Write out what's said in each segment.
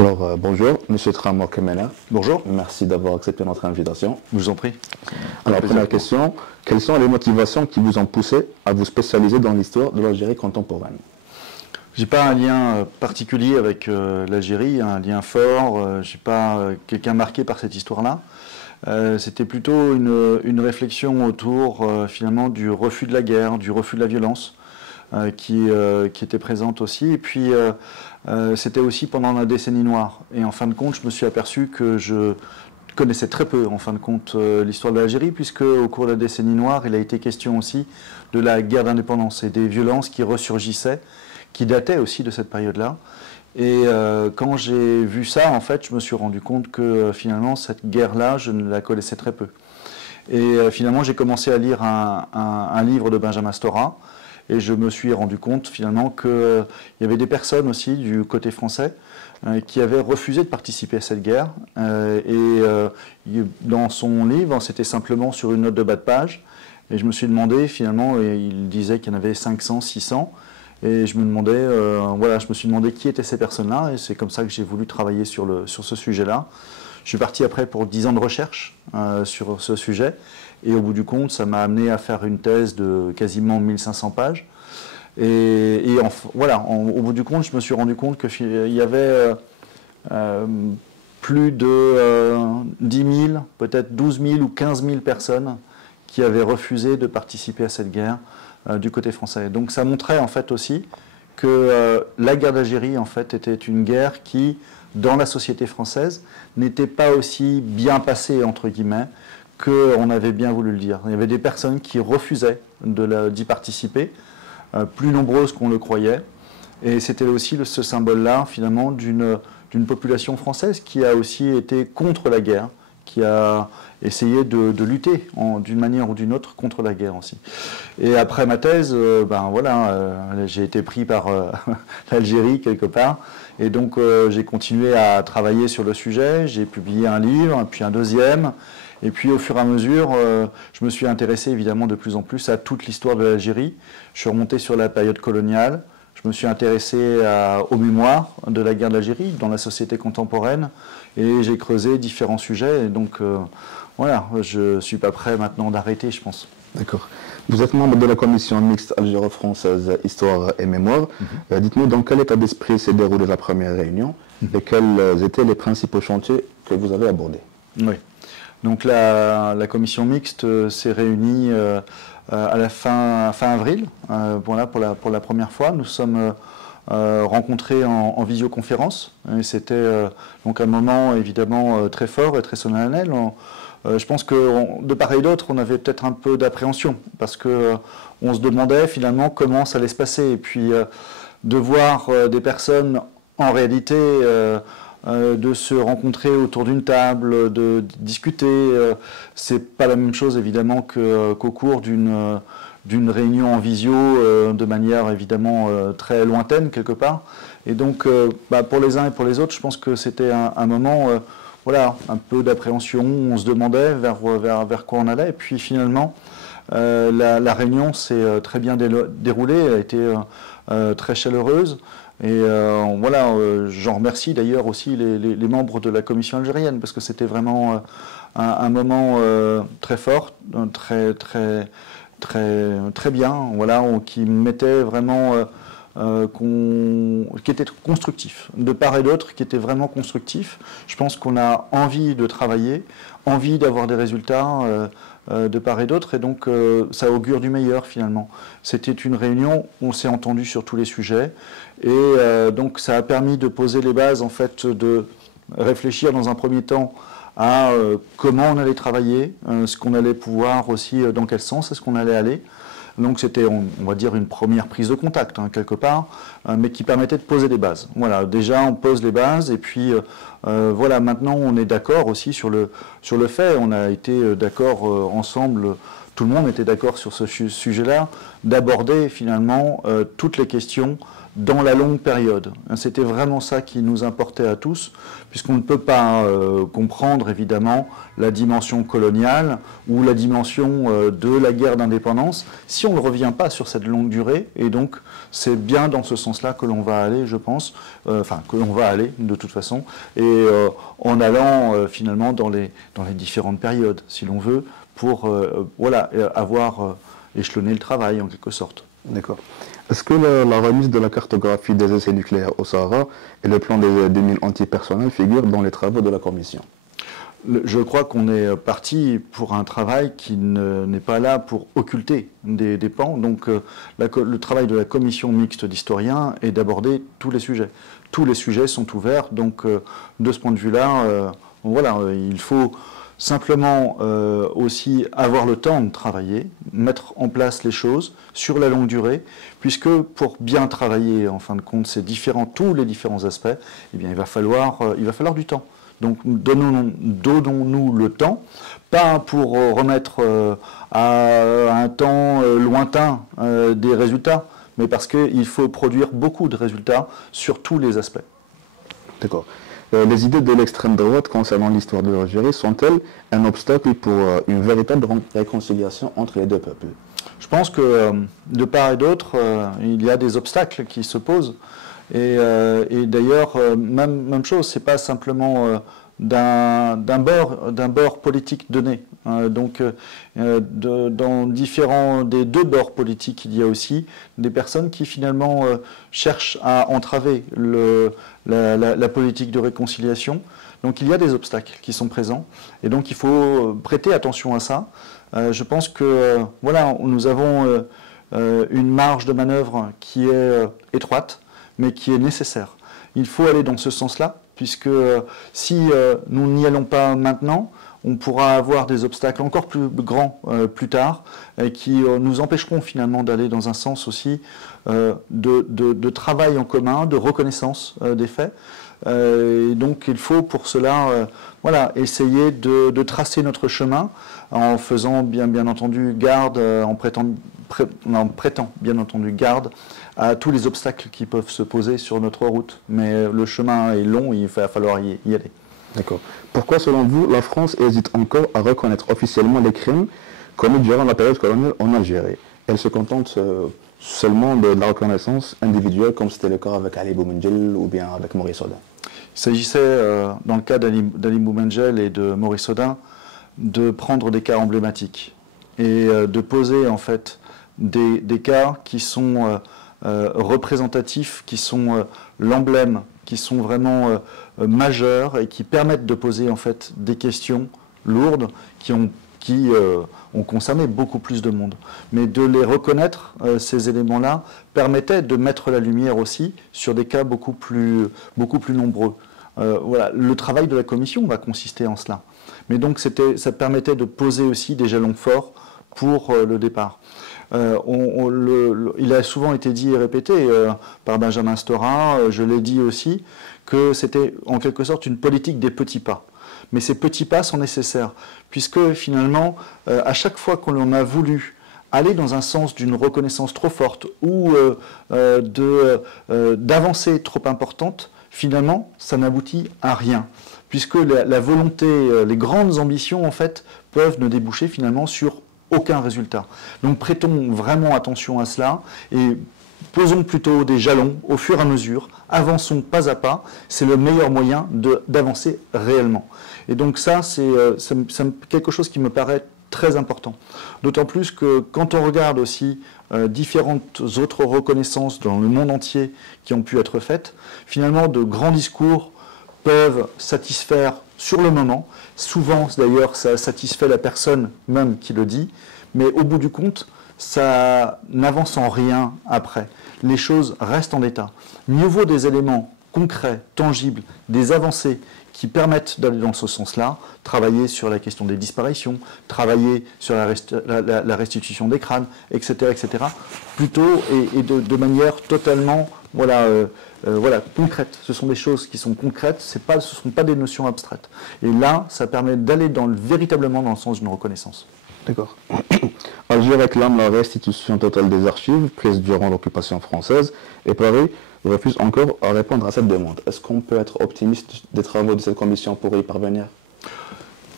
Alors, bonjour, Monsieur Tramor Kemena. Bonjour. Merci d'avoir accepté notre invitation. Je vous en prie. Alors, première question, quelles sont les motivations qui vous ont poussé à vous spécialiser dans l'histoire de l'Algérie contemporaine? J'ai pas un lien particulier avec l'Algérie, un lien fort. J'ai pas quelqu'un marqué par cette histoire-là. C'était plutôt une réflexion autour finalement du refus de la guerre, du refus de la violence qui était présente aussi. Et puis c'était aussi pendant la décennie noire. Et en fin de compte, je me suis aperçu que je connaissais très peu, en fin de compte, l'histoire de l'Algérie, puisque au cours de la décennie noire, il a été question aussi de la guerre d'indépendance et des violences qui ressurgissaient, qui dataient aussi de cette période-là. Et quand j'ai vu ça, en fait, je me suis rendu compte que finalement, cette guerre-là, je ne la connaissais très peu. Et finalement, j'ai commencé à lire un livre de Benjamin Stora, et je me suis rendu compte finalement qu'il y avait des personnes aussi du côté français qui avaient refusé de participer à cette guerre. Dans son livre, c'était simplement sur une note de bas de page. Et je me suis demandé finalement, et il disait qu'il y en avait 500, 600. Et je me suis demandé qui étaient ces personnes-là. Et c'est comme ça que j'ai voulu travailler sur ce sujet-là. Je suis parti après pour 10 ans de recherche sur ce sujet. Et au bout du compte, ça m'a amené à faire une thèse de quasiment 1500 pages. Au bout du compte, je me suis rendu compte qu'il y avait plus de 10 000, peut-être 12 000 ou 15 000 personnes qui avaient refusé de participer à cette guerre du côté français. Donc ça montrait en fait aussi que la guerre d'Algérie en fait était une guerre qui, dans la société française, n'était pas aussi bien passée, entre guillemets, qu'on avait bien voulu le dire. Il y avait des personnes qui refusaient d'y participer, plus nombreuses qu'on le croyait. Et c'était aussi ce symbole-là, finalement, d'une population française qui a aussi été contre la guerre, qui a essayé de lutter d'une manière ou d'une autre contre la guerre aussi. Et après ma thèse, j'ai été pris par l'Algérie quelque part. Et donc j'ai continué à travailler sur le sujet. J'ai publié un livre, puis un deuxième. Et puis au fur et à mesure, je me suis intéressé évidemment de plus en plus à toute l'histoire de l'Algérie. Je suis remonté sur la période coloniale. Je me suis intéressé aux mémoires de la guerre d'Algérie dans la société contemporaine. Et j'ai creusé différents sujets. Et donc je ne suis pas prêt maintenant d'arrêter, je pense. D'accord. Vous êtes membre de la commission mixte algéro-française Histoire et Mémoire. Dites-nous dans quel état d'esprit s'est déroulée la première réunion et quels étaient les principaux chantiers que vous avez abordés? Oui. Donc la commission mixte s'est réunie à la fin avril, pour la première fois. Nous sommes rencontrés en visioconférence. C'était donc un moment évidemment très fort et très solennel. Je pense que de part et d'autre, on avait peut-être un peu d'appréhension parce qu'on se demandait finalement comment ça allait se passer. Et puis de voir des personnes en réalité de se rencontrer autour d'une table, de discuter, c'est pas la même chose évidemment qu'au cours d'une réunion en visio de manière évidemment très lointaine quelque part. Et donc pour les uns et pour les autres, je pense que c'était un moment un peu d'appréhension, on se demandait vers quoi on allait, et puis finalement, la réunion s'est très bien déroulée, elle a été très chaleureuse, et j'en remercie d'ailleurs aussi les membres de la commission algérienne, parce que c'était vraiment un moment très fort, très bien, qui mettait vraiment... qui était constructif, de part et d'autre, qui était vraiment constructif. Je pense qu'on a envie de travailler, envie d'avoir des résultats de part et d'autre, et donc ça augure du meilleur finalement. C'était une réunion où on s'est entendu sur tous les sujets, et donc ça a permis de poser les bases, en fait, de réfléchir dans un premier temps à comment on allait travailler, ce qu'on allait pouvoir aussi, dans quel sens est-ce qu'on allait aller. Donc c'était, on va dire, une première prise de contact, quelque part, mais qui permettait de poser des bases. Voilà, déjà on pose les bases, et puis maintenant on est d'accord aussi sur le fait, on a été d'accord ensemble, tout le monde était d'accord sur ce sujet-là, d'aborder finalement toutes les questions dans la longue période. C'était vraiment ça qui nous importait à tous, puisqu'on ne peut pas comprendre évidemment la dimension coloniale ou la dimension de la guerre d'indépendance si on ne revient pas sur cette longue durée. Et donc c'est bien dans ce sens-là que l'on va aller, je pense, que l'on va aller de toute façon, et en allant finalement dans les différentes périodes, si l'on veut, pour avoir échelonné le travail en quelque sorte. D'accord. Est-ce que la remise de la cartographie des essais nucléaires au Sahara et le plan des mines antipersonnelles figurent dans les travaux de la Commission? Je crois qu'on est parti pour un travail qui n'est pas là pour occulter des pans. Donc le travail de la commission mixte d'historiens est d'aborder tous les sujets. Tous les sujets sont ouverts. Donc de ce point de vue-là, il faut simplement aussi avoir le temps de travailler, mettre en place les choses sur la longue durée, puisque pour bien travailler, en fin de compte, tous les différents aspects, eh bien, il va falloir du temps. Donc donnons-nous le temps, pas pour remettre à un temps lointain des résultats, mais parce qu'il faut produire beaucoup de résultats sur tous les aspects. D'accord. Les idées de l'extrême droite concernant l'histoire de l'Algérie sont-elles un obstacle pour une véritable réconciliation entre les deux peuples? Je pense que de part et d'autre, il y a des obstacles qui se posent. Et d'ailleurs, même chose, c'est pas simplement d'un bord politique donné. Donc, dans des deux bords politiques, il y a aussi des personnes qui finalement cherchent à entraver la politique de réconciliation. Donc, il y a des obstacles qui sont présents, et donc il faut prêter attention à ça. Je pense que nous avons une marge de manœuvre qui est étroite, mais qui est nécessaire. Il faut aller dans ce sens-là, puisque si nous n'y allons pas maintenant, on pourra avoir des obstacles encore plus grands plus tard, et qui nous empêcheront finalement d'aller dans un sens aussi de travail en commun, de reconnaissance des faits. Et donc il faut pour cela essayer de tracer notre chemin en faisant bien entendu garde, en prêtant bien entendu garde à tous les obstacles qui peuvent se poser sur notre route. Mais le chemin est long, il va falloir y aller. D'accord. Pourquoi, selon vous, la France hésite encore à reconnaître officiellement les crimes commis durant la période coloniale en Algérie? Elle se contente seulement de la reconnaissance individuelle, comme c'était le cas avec Ali Boumendjel ou bien avec Maurice Audin? Il s'agissait, dans le cas d'Ali Boumendjel et de Maurice Audin, de prendre des cas emblématiques et de poser en fait des cas qui sont représentatifs, qui sont l'emblème, qui sont vraiment majeurs et qui permettent de poser en fait des questions lourdes qui ont concerné beaucoup plus de monde. Mais de les reconnaître, ces éléments-là, permettait de mettre la lumière aussi sur des cas beaucoup plus nombreux. Le travail de la commission va consister en cela. Mais donc ça permettait de poser aussi des jalons forts pour le départ. Il a souvent été dit et répété par Benjamin Stora, je l'ai dit aussi, que c'était en quelque sorte une politique des petits pas. Mais ces petits pas sont nécessaires, puisque finalement, à chaque fois qu'on a voulu aller dans un sens d'une reconnaissance trop forte ou d'avancées trop importantes, finalement, ça n'aboutit à rien, puisque la volonté, les grandes ambitions, en fait, peuvent ne déboucher finalement sur aucun résultat. Donc prêtons vraiment attention à cela et posons plutôt des jalons au fur et à mesure, avançons pas à pas, c'est le meilleur moyen d'avancer réellement. Et donc ça, c'est quelque chose qui me paraît très important. D'autant plus que quand on regarde aussi différentes autres reconnaissances dans le monde entier qui ont pu être faites, finalement de grands discours peuvent satisfaire sur le moment. Souvent, d'ailleurs, ça satisfait la personne même qui le dit, mais au bout du compte, ça n'avance en rien après. Les choses restent en état. Mieux vaut des éléments concrets, tangibles, des avancées qui permettent d'aller dans ce sens-là, travailler sur la question des disparitions, travailler sur la restitution des crânes, etc., plutôt et de manière totalement concrète. Ce sont des choses qui sont concrètes, ce ne sont pas des notions abstraites. Et là, ça permet d'aller véritablement dans le sens d'une reconnaissance. D'accord. Alger réclame la restitution totale des archives prises durant l'occupation française et Paris refuse encore à répondre à cette demande. Est-ce qu'on peut être optimiste des travaux de cette commission pour y parvenir?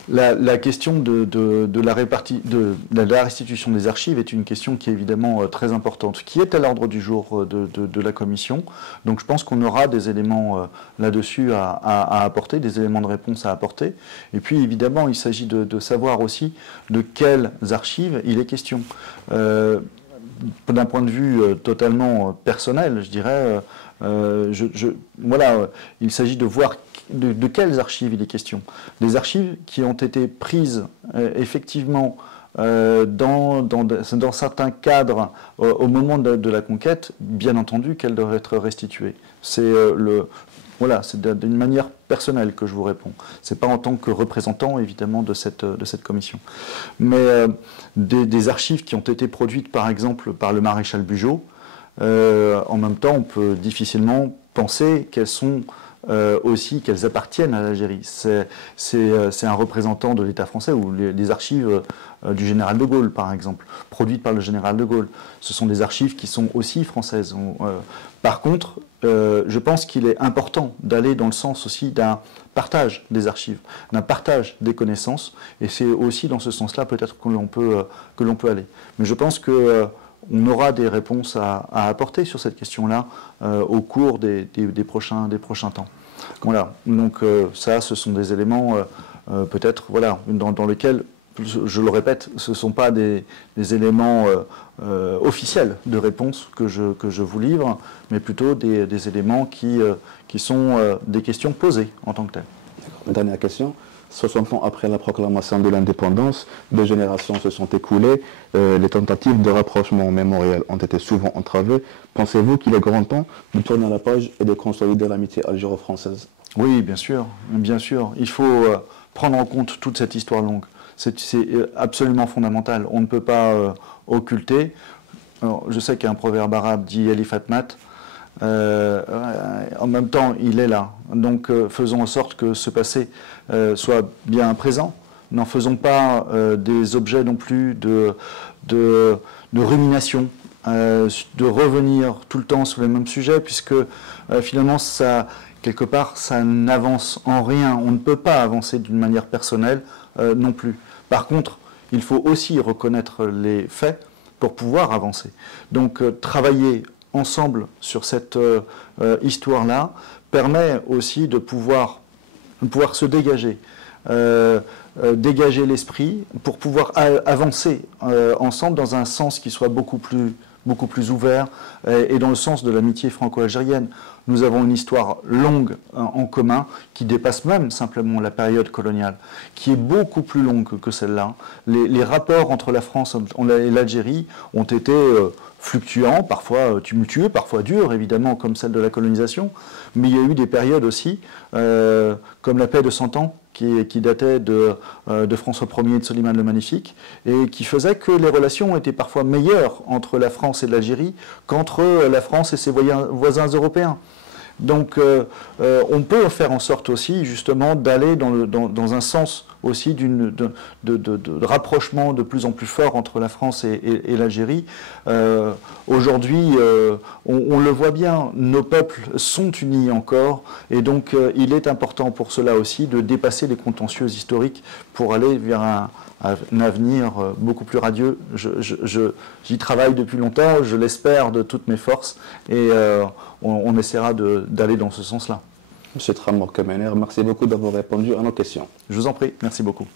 La question de la restitution des archives est une question qui est évidemment très importante, qui est à l'ordre du jour de la Commission. Donc je pense qu'on aura des éléments là-dessus à apporter, des éléments de réponse à apporter. Et puis évidemment, il s'agit de savoir aussi de quelles archives il est question. D'un point de vue totalement personnel, je dirais, voilà, il s'agit de voir de quelles archives il est question. Des archives qui ont été prises effectivement dans certains cadres au moment de la conquête, bien entendu qu'elles doivent être restituées. C'est voilà, c'est d'une manière personnelle que je vous réponds. Ce n'est pas en tant que représentant, évidemment, de cette commission. Mais des archives qui ont été produites, par exemple, par le maréchal Bugeaud, en même temps, on peut difficilement penser qu'elles sont aussi qu'elles appartiennent à l'Algérie. C'est un représentant de l'État français, ou les archives du général de Gaulle, par exemple, produites par le général de Gaulle. Ce sont des archives qui sont aussi françaises. Par contre, je pense qu'il est important d'aller dans le sens aussi d'un partage des archives, d'un partage des connaissances, et c'est aussi dans ce sens-là peut-être que l'on peut aller. Mais je pense que on aura des réponses à apporter sur cette question-là au cours des prochains temps. Voilà, donc ça, ce sont des éléments peut-être voilà, dans lesquels, je le répète, ce ne sont pas des éléments officiels de réponse que je vous livre, mais plutôt des éléments qui sont des questions posées en tant que telles. Dernière question. 60 ans après la proclamation de l'indépendance, 2 générations se sont écoulées, les tentatives de rapprochement mémoriel ont été souvent entravées. Pensez-vous qu'il est grand temps de tourner la page et de consolider l'amitié algéro-française? Oui, bien sûr, bien sûr. Il faut prendre en compte toute cette histoire longue. C'est absolument fondamental. On ne peut pas occulter. Alors, je sais qu'il y a un proverbe arabe dit Elif Atmat. En même temps, il est là. Donc, faisons en sorte que ce passé soit bien présent. N'en faisons pas des objets non plus de rumination, de revenir tout le temps sur les mêmes sujets, puisque finalement, ça, quelque part, ça n'avance en rien. On ne peut pas avancer d'une manière personnelle non plus. Par contre, il faut aussi reconnaître les faits pour pouvoir avancer. Donc, travailler ensemble sur cette histoire-là permet aussi de pouvoir se dégager, dégager l'esprit pour pouvoir avancer ensemble dans un sens qui soit beaucoup plus ouvert et dans le sens de l'amitié franco-algérienne. Nous avons une histoire longue en commun qui dépasse même simplement la période coloniale, qui est beaucoup plus longue que celle-là. Les rapports entre la France et l'Algérie ont été fluctuants, parfois tumultueux, parfois durs, évidemment, comme celle de la colonisation, mais il y a eu des périodes aussi, comme la paix de 100 ans, qui datait de François Ier et de Soliman le Magnifique, et qui faisait que les relations étaient parfois meilleures entre la France et l'Algérie qu'entre la France et ses voisins européens. Donc on peut faire en sorte aussi justement d'aller dans un sens aussi de rapprochement de plus en plus fort entre la France et l'Algérie. Aujourd'hui, on le voit bien, nos peuples sont unis encore, et donc il est important pour cela aussi de dépasser les contentieux historiques pour aller vers un avenir beaucoup plus radieux. J'y travaille depuis longtemps, je l'espère de toutes mes forces, et on essaiera d'aller dans ce sens-là. Monsieur Tramor Kemener, merci beaucoup d'avoir répondu à nos questions. Je vous en prie, merci beaucoup.